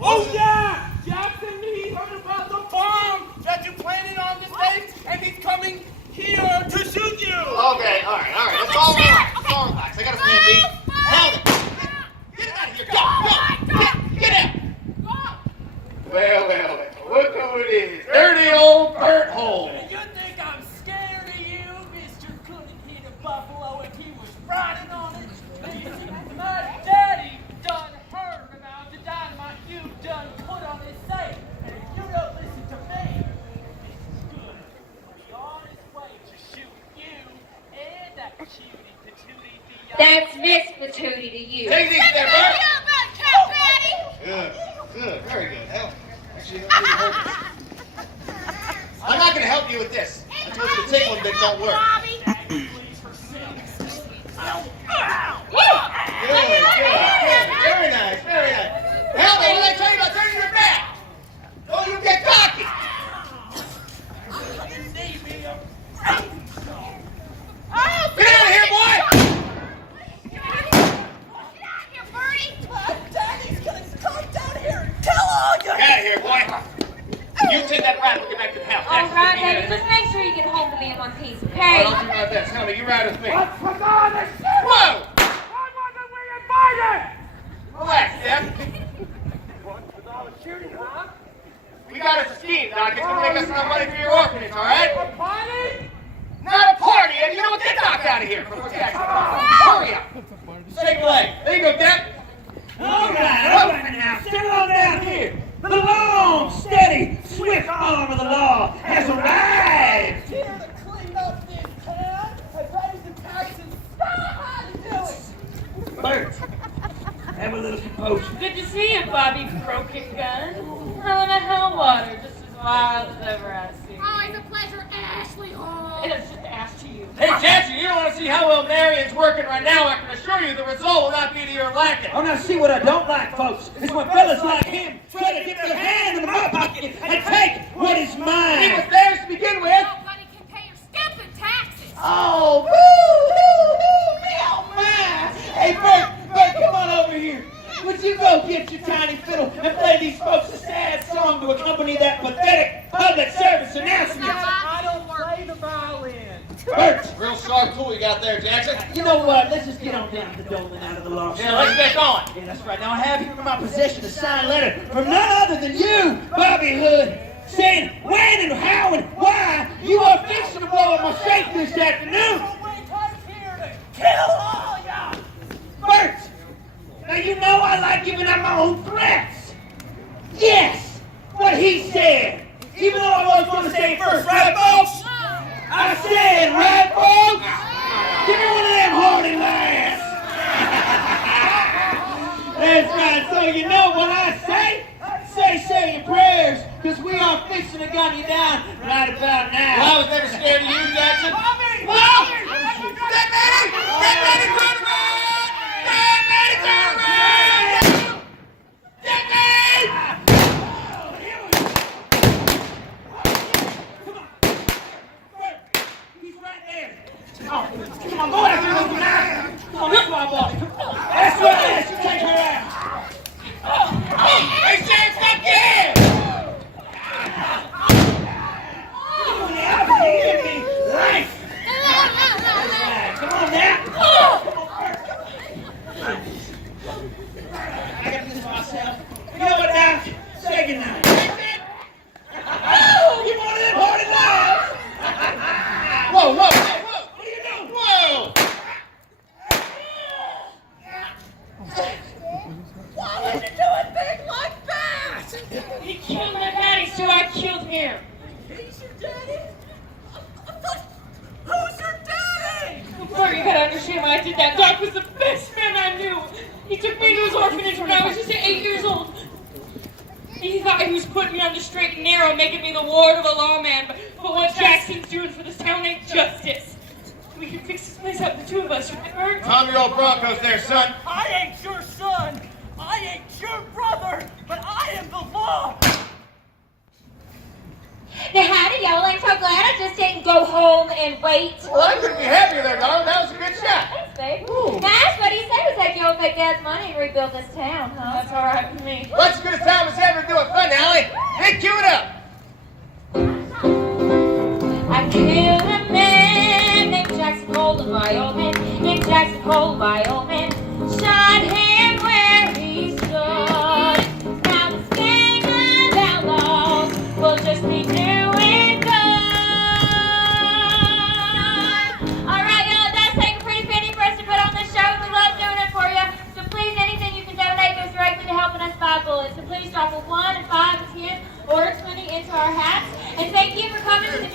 Oh yeah! Jackson, he's heard about the bomb that you planted on this place, and he's coming here to shoot you! Okay, alright. That's all relax. It's all relax. I got a plan B. Hell it. Get out of here. Go. Get out. Well. Look who it is. Dirty old Bert Hole. You think I'm scared of you? Mr. couldn't hit a buffalo if he was riding on it. My daddy done heard about the dynamite you done put on his safe. And if you don't listen to me, it's good. He's on his way to shoot you and that cutie patootie the That's Miss Patootie to you. Take these there, Bert. Cat Patty! Good. Very good. Hell, actually, help me hold this. I'm not going to help you with this. I told you the tickling bit don't work. Good. Very nice. Hell, what did I tell you about turning your back? Don't you get cocky. Get out of here, boy! Get out of here, boy! You take that rat and we'll get back to the house. All right, Daddy, just make sure you get home to me in one piece, okay? I'll do my best. Tell me, you ride with me. What's going on? Whoa! Why wasn't we invited? Relax, Dad. What was all the shooting, huh? We got us a scheme, Doc. It's gonna make us enough money for your orphanage, all right? A party? Not a party, and you know what? Get Doc out of here. Hurry up. Shake a leg. There you go, Dad. All right, now, settle on down here. The long, steady, swift arm of the law has arrived. Here to clean up this town and raise the taxes. How to do it? Bert, have a little composure. Good to see you, Bobby Crooked Gun. Helena Hellwater, just as wild as ever I see. Always a pleasure, Ashley Hall. And it's just to ask to you. Hey, Jackson, you don't want to see how well Marion's working right now. I can assure you the result will not be to your liking. Oh, now see what I don't like, folks, is when fellas like him try to get their hand in my pocket and take what is He was mine. theirs to begin with. Nobody can pay your stupid taxes. Oh, me, oh my. Hey, Bert, come on over here. Would you go get your tiny fiddle and play these folks a sad song to accompany that pathetic public service announcement? I don't play the violin. Bert, Real sharp tool you got there, Jackson. you know what? Let's just get on down to the Dolan out of the law. Yeah, let's get going. Yeah, that's right. Now I have here in my possession a signed letter from none other than you, Bobby Hood, saying when and how and why you are fixing to blow up my safe this afternoon. We came here to kill all y'all. Bert, now you know I like giving out my own threats. Yes, what he said. Even though I was going to say it first, right, folks? I said, right, folks? Give me one of them horny laughs. That's right. So you know what I say? Say your prayers, because we are fixing to gun you down right about now. Well, I was never scared of you, Jackson. Bobby! Whoa! Get ready! Turn around! Turn around! Get ready! He's right there. Oh, come on, go after him, man. Come on, that's my boy. That's right. You take her out. Hey, Sheriff, stop here! Come on now, you give me life. That's right. Come on now. Come on, Bert. I got this myself. You know what now? Say goodnight. Oh, you want them horny laughs? Whoa! What are you doing? Whoa! Why would you do a thing like that? He killed my daddy, so I killed him. He's your daddy? Who's your daddy? Before you gotta understand why I did that. Doc was the best man I knew. He took me to his orphanage when I was just 8 years old. He thought he was putting me on the straight and narrow, making me the ward of a lawman. But what Jackson's doing for this town ain't justice. We can fix this place up, the two of us, right, Bert? Calm your old Broncos there, son. I ain't your son. I ain't your brother. But I am the law. Now, howdy, y'all. I'm so glad I just didn't go home and wait. Well, I couldn't be happier there, darling. That was a good shot. Thanks, babe. Now, that's what he said was take your big dad's money and rebuild this town, huh? That's all right with me. Well, that's as good a time as old Wyoming shot him where he stood. Now this gang of outlaws will just be doing good. Alright, y'all, it does take a pretty penny for us to put on this show, and we love doing it for you. So please, anything you can donate goes directly to helping us buy bullets. So please drop a 1, a 5, a 10, or a 20 into our hats. And thank you for coming to the